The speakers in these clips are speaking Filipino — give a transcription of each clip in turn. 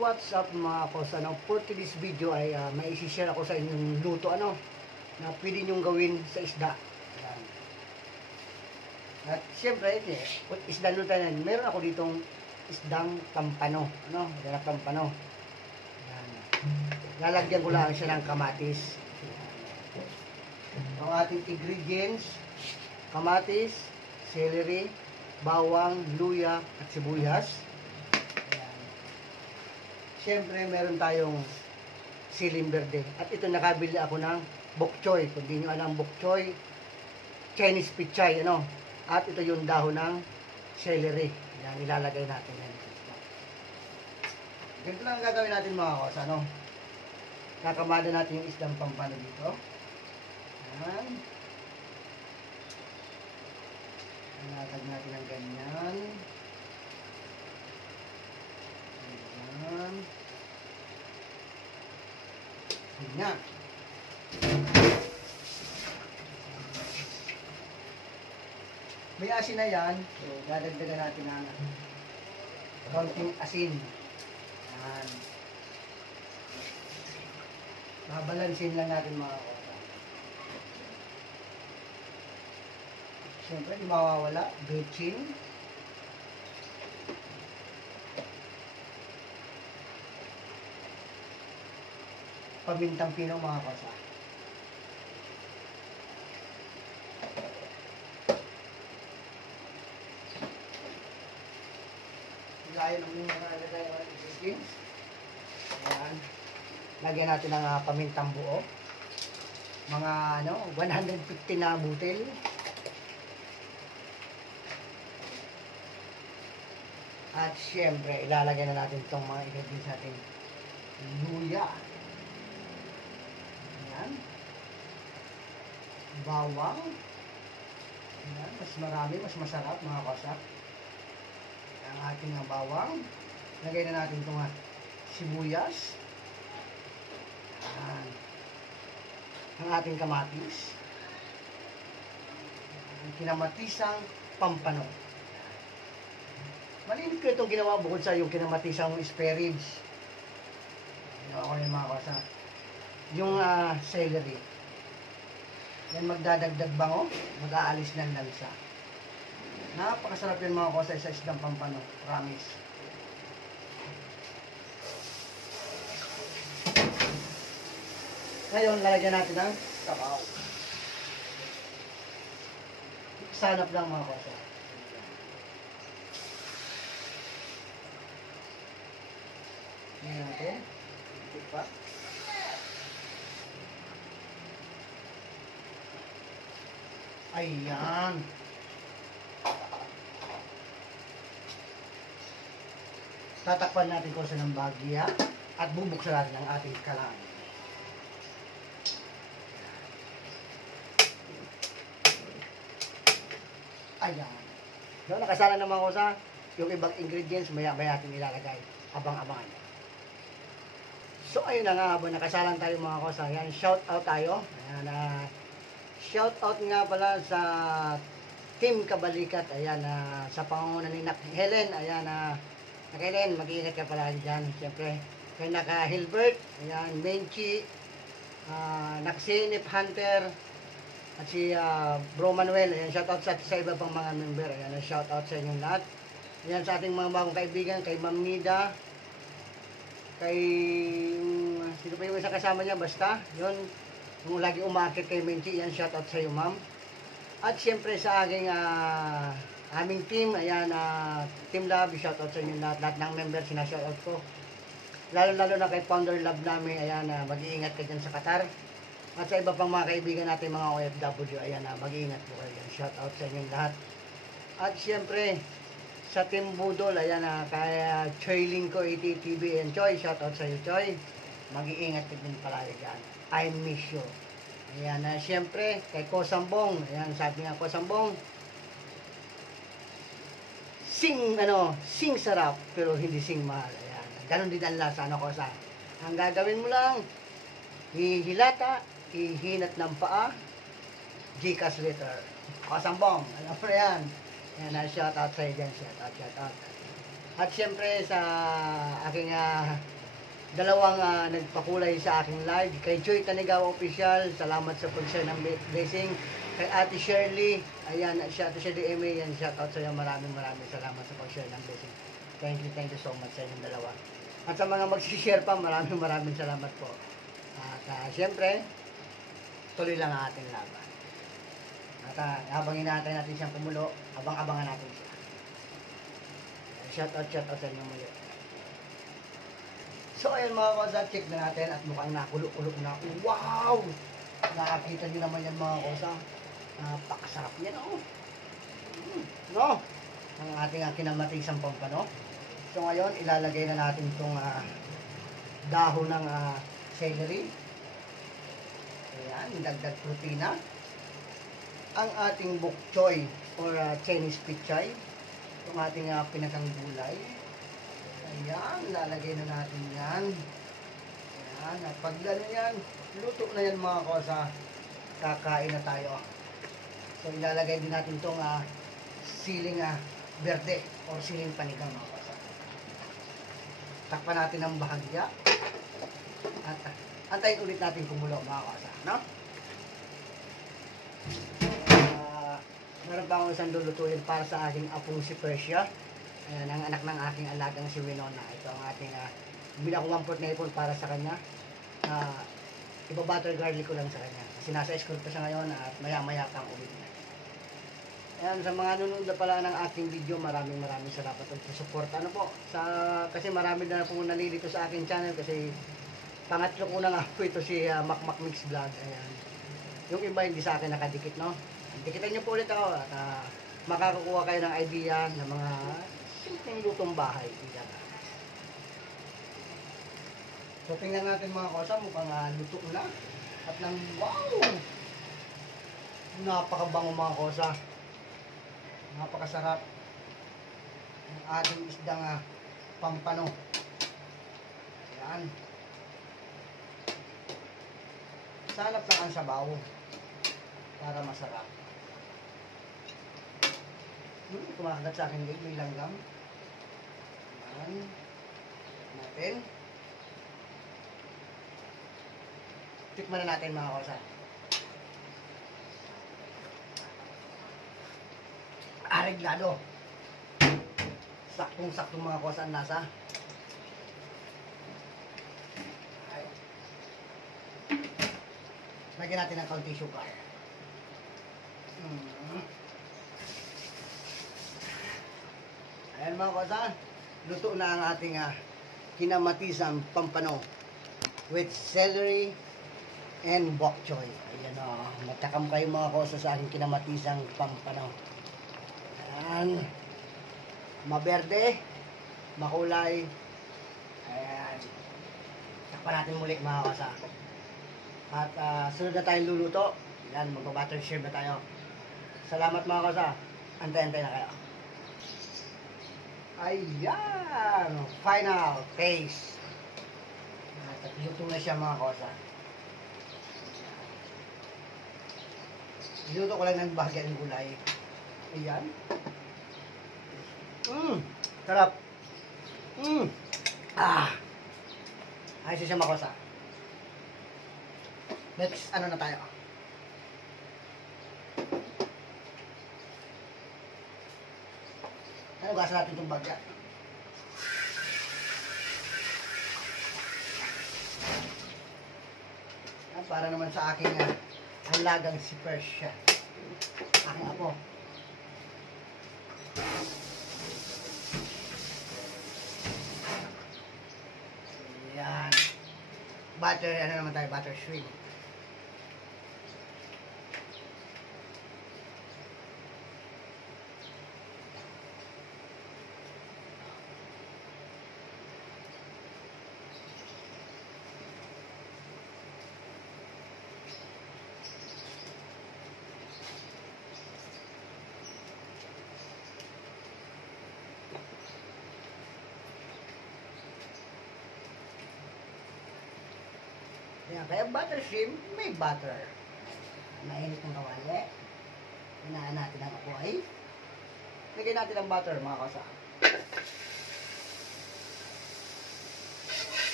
what's up mga kosa? For today's video ay may isi-share ako sa inyong luto na pwede nyong gawin sa isda. Ayan. At siyempre, isda luto na. Meron ako ditong isdang tampano. Isdang tampano. Ayan. Lalagyan ko lang siya ng kamatis. Ang ating ingredients: kamatis, celery, bawang, luya, at sibuyas. Siyempre, meron tayong siling berde. At ito, nakabili ako ng bok choy. Kung di nyo alam, bok choy, Chinese pichay, At ito yung dahon ng celery. Yan, ilalagay natin yan. Ganito lang ang gagawin natin mga kosa, Kakamada natin yung isdang pampano dito. Yan. Nalagay natin ng ganyan. Ayan. Ganyan. May asin na yan. So, dadagdagan natin ng konting asin. Ayan. Babalansin lang natin mga kota. Siyempre, di mawawala. Betchin. Pamintang pino mga kosa. Lagyan ng ingredients. Ayan. Lagyan natin ng pamintang buo. Mga 150 na butil. At syempre, ilalagay na natin itong mga ingredients natin. Luya. Ayan. Bawang. Ayan. Mas marami, mas masarap mga kosa. Ang ating bawang. Lagay na natin itong sibuyas. Ayan. Ang ating kamatis. Ang kinamatisang pampano. Maliit ko itong ginawa bukod sa yung kinamatisang spare ribs. Ginawa ko yung mga kosa. Yung celery. Yan magdadagdag bango, mag-aalis ng lansa. Napakasarap yun mga kosa sa isdang pampano. Promise. Ngayon, lalagyan natin ng sabaw. Sanap lang mga kosa. Ngayon natin. Ito pa. Ayan. Tatakpan natin ko sa ng bagya at bubuksan natin ang ating kalan. Ayan. So, nakasala naman ko sa yung ibang ingredients, maya-maya natin ilalagay. Abang-abangan. So, ayun na nga, habang nakasalang tayo mga kosa. Ayan, shout out tayo. Ayan, shout out nga pala sa Team Kabalikat. Ayan, sa pangunguna ni Nak Helen. Ayan, Nak Helen, mag-iingat ka pala dyan. Siyempre, kay Naka Hilbert. Ayan, Menchi. Naksinip Hunter. At si Bro Manuel. Ayan, shout out sa iba pang mga member. Ayan, shout out sa inyong lahat. Ayan, sa ating mga bagong kaibigan. Kay Ma'am Nida. Kay sino pa yung isa kasama niya, basta yun, yung lagi umakit kay Menchi, yan, shout out sa iyo ma'am. At siyempre sa aking aming team, ayan, Team Love, shout out sa inyo lahat ng members, sinashout out ko, lalo na kay Founder Love namin. Ayan, mag-iingat ka dyan sa Qatar. At sa iba pang mga kaibigan natin mga OFW, ayan, mag-iingat po kayo dyan, shout out sa inyo lahat. At siyempre sa Team Budol, ayan, kaya Choy Lingko, ATTV and Choy, shout out sa iyo Choy. Mag-iingat ka din palagi dyan. I miss you. Ayan, siyempre, kay Kosambong. Ayan, sabi nga Kosambong, sing sarap, pero hindi sing mahal. Ayan, ganun din ang lasa, Kosa. Ang gagawin mo lang, hihilata, hihinat ng paa, Gcash letter. Kosambong, alam mo na yan. Ayan, shout out sa iyo dyan, shout out. At syempre sa aking dalawang nagpakulay sa aking live, kay Joy Tanigawa Official, salamat sa pag-share ng blessing. Kay Ate Shirley, ayan, si Ate Shirley Eme, yan, shout out sa iyo, maraming salamat sa pag-share ng blessing. Thank you so much sa inyong dalawa. At sa mga mag-share pa, maraming salamat po. At syempre, tuloy lang ang ating laban. At habang inaantay natin siyang kumulo, abangan natin siya. Shout out sa inyo muli. So ayun mga kosa, check na natin at mukhang nakulo-kulo na. Wow! Nakakita nyo naman yan mga kosa. Napakasarap yan, oh. No? Ang ating kinamatisang pampano. So ngayon, ilalagay na natin itong dahon ng celery. Ayan, dagdag protina. Ang ating bok choy or Chinese pichay. Itong ating pinakang gulay. Ayan, lalagay na natin yan. Ayan, at pag gano'n yan, luto na yan mga kosa. Kakain na tayo. So ilalagay din natin itong siling verde or siling panigang mga kosa. Takpan natin ng bahagya. At antayin ulit natin kumulo mga kosa. No? Meron pa akong isang lulutuin para sa aking apong si Persia. Ayan, ang anak ng aking alagang si Winona. Ito ang ating bili ako 1/4 na ipon para sa kanya. Iba-butter garlic ko lang sa kanya. Kasi nasa school pa siya ngayon at maya-maya pang uwi na. Ayan, sa mga nanonood na pala ng aking video, maraming salamat at support. Ano po, kasi marami na po nalilito sa aking channel kasi pangatlo ko na nga po ito si Macmac Mix Vlog. Ayan. Yung iba hindi sa akin nakadikit, no? Dikitan nyo po ulit ako at makakakuha kayo ng idea ng mga simpleng lutong bahay. So tingnan natin mga kosa, mukhang luto na. At ng wow! Napakabango mga kosa. Napakasarap. Ang ating isdang pampano. Ayan. Sanap lang ang sabaw para masarap. Kumakagat sa akin may langgam. Ayan. Natin. Tikman na natin mga kosa. Areglado. Saktong-saktong mga kosa ang nasa. Lagyan natin ng kaunti sugar. Ayan mga kosa, luto na ang ating kinamatisang pampano with celery and bok choy. Ayan o, matakam kayo mga kosa sa aking kinamatisang pampano. Ayan, maberde, makulay. Ayan, takpan natin muli mga kosa. At sunod na tayong luluto. Ayan, magbabutter share na tayo. Salamat mga kosa, antay-antay na kayo. Ayan! Final taste. At luto na siya mga kosa. Luto ko lang ng bahagya ng gulay. Ayan. Sarap. Ayos siya mga kosa. Next, ano na tayo? Hugasan natin itong bagya. Para naman sa aking alagang si Persia. Aking apo. Yan. Butter, ano naman tayo? Butter shrimp. Yan, kaya butter shrimp, may butter. Mainit ng kawali. Hinaan natin ang apoy. Lagyan natin ang butter mga kasa.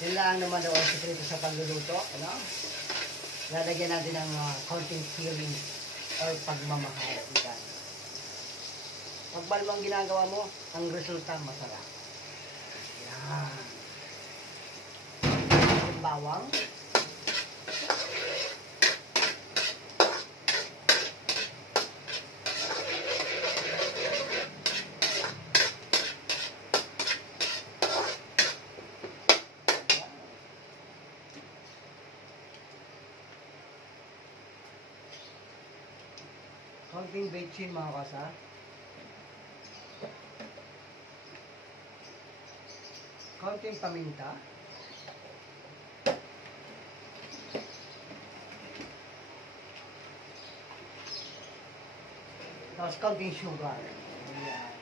Yun lang naman daw ang sekreto sa pagluluto. Ano? Lalagyan natin ng konting feeling or pagmamahal. Pag balbang ginagawa mo, ang resulta masarap. Yan. Yung bawang. Konting bechin mga kasa. Konting paminta. Tapos konting sugar. Ayan.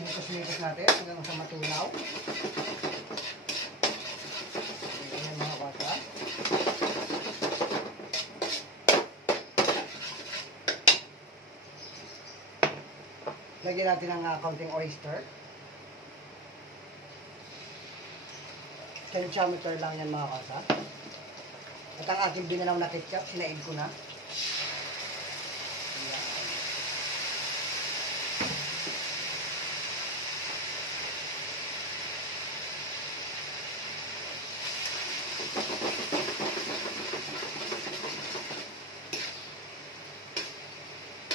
Mikos-mikos natin hanggang sa matunaw. Ayan mga kasa. Lagyan natin ng konting oyster. Centimeter lang yan mga kasa. At ang ating binalaw na ketchup, sinaid ko na. Ayan.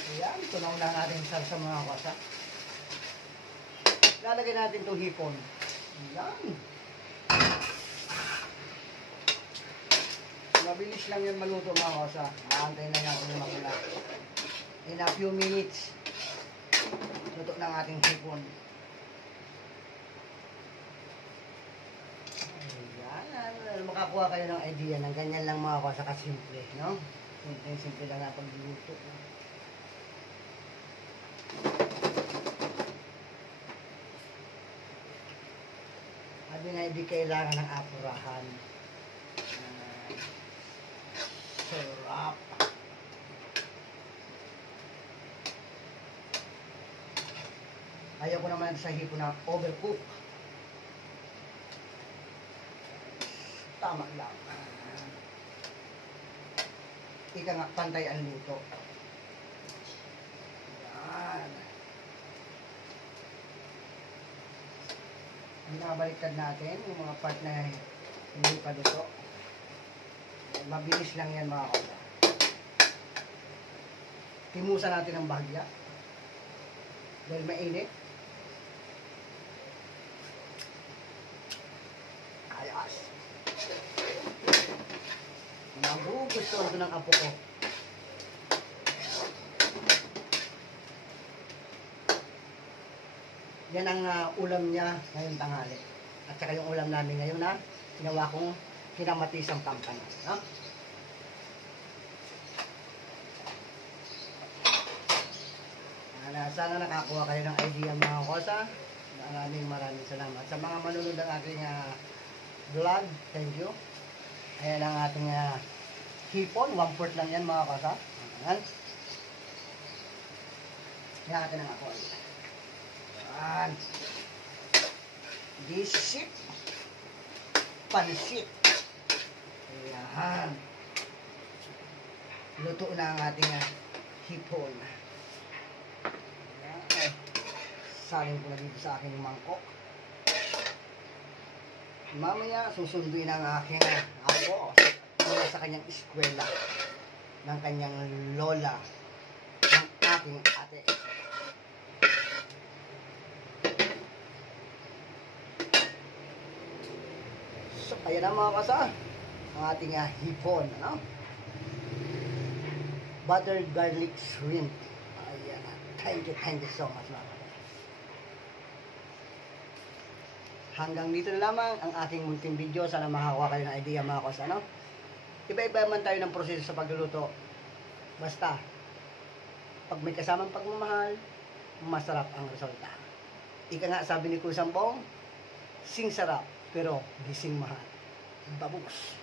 Ayan, tunaw lang natin sa mga kasa. Lalagyan natin itong hipon. Ayan. Mabilis lang yan maluto mga kasa. Maantay na natin yung makula. In a few minutes, luto ng ating hipon. Ayan. Makakuha kayo ng idea ng ganyan lang mga kasa kasimple, no? Simple lang na pagluluto. Sabi na hindi kailangan ng apurahan. Sarap. Ayaw ko naman sa hipon na overcook. Tama lang. Ika nga, pantay ang luto. Yan. Binabaliktad natin yung mga part na hindi pa luto. Mabilis lang yan mga kasa. Timusan natin ang bahagya. Dahil mainit. Ayos. Magugustuhan ito ng apo ko. Yan ang ulam niya ngayong tanghali. At saka yung ulam namin ngayon na ginawa kong kinamatisang pampano. No? Sana nakakuha kayo ng idea mga kosa. Maraming salamat. Sa mga manunod ng aking vlog, thank you. Ayan ang ating hipon. 1/4 lang yan mga kosa. Ayan. Ayan natin ang ako. Ayan. Disip. Pansit. Ayan. Luto na ang ating hipon. Salin ko na dito sa aking mangkok. Mamaya susunduin ang aking apo mula sa kanyang eskwela ng kanyang lola ng aking ate. So ayan na mga kasa ang ating hipon, ano? Buttered garlic shrimp. Ayan na. Thank you so much mga kasa. Hanggang dito na lamang ang aking munting video. Sana makakuha kayo ng idea mga kasa, ano? Iba-iba man tayo ng proseso sa pagluluto. Basta, pag may kasamang pagmamahal, masarap ang resulta. Ika nga sabi ni Kuya Sampong, sing sarap, pero gising mahal. Babus.